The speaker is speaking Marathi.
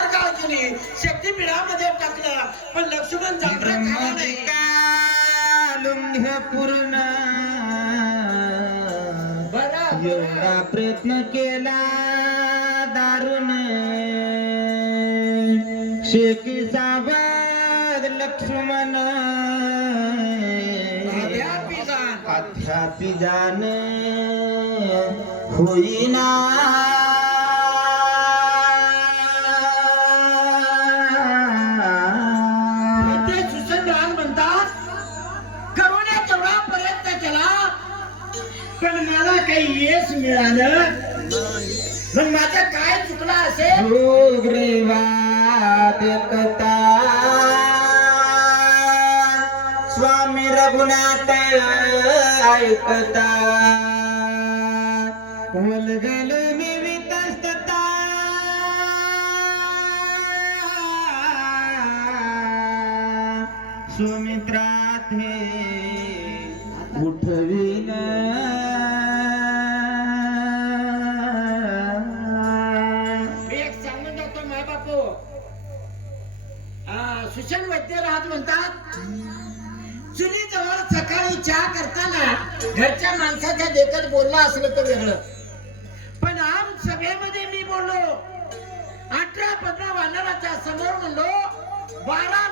काळ केली. शक्तीपीठामध्ये टाकलं. पण लक्ष्मण जागरण झाला नाही पूर्ण. एवढा प्रयत्न केला दारुण. शेकी सावध लक्ष्मण. अध्यापी जाण होईना. पण मला काही यश मिळालं मग माझं काय चुकलं असेल? एकता. स्वामी रघुनाथ ऐकता. उलगल मी वितस्तता सुमित्रात हे उठविन सुशन वैद्य राहत म्हणतात चुलीजवळ सकाळी चहा करताना घरच्या माणसाच्या देखत बोलला असलं तर वेगळं. पण आम सभेमध्ये मी बोललो अठरा पंधरा वानराच्या समोर म्हणलो बारा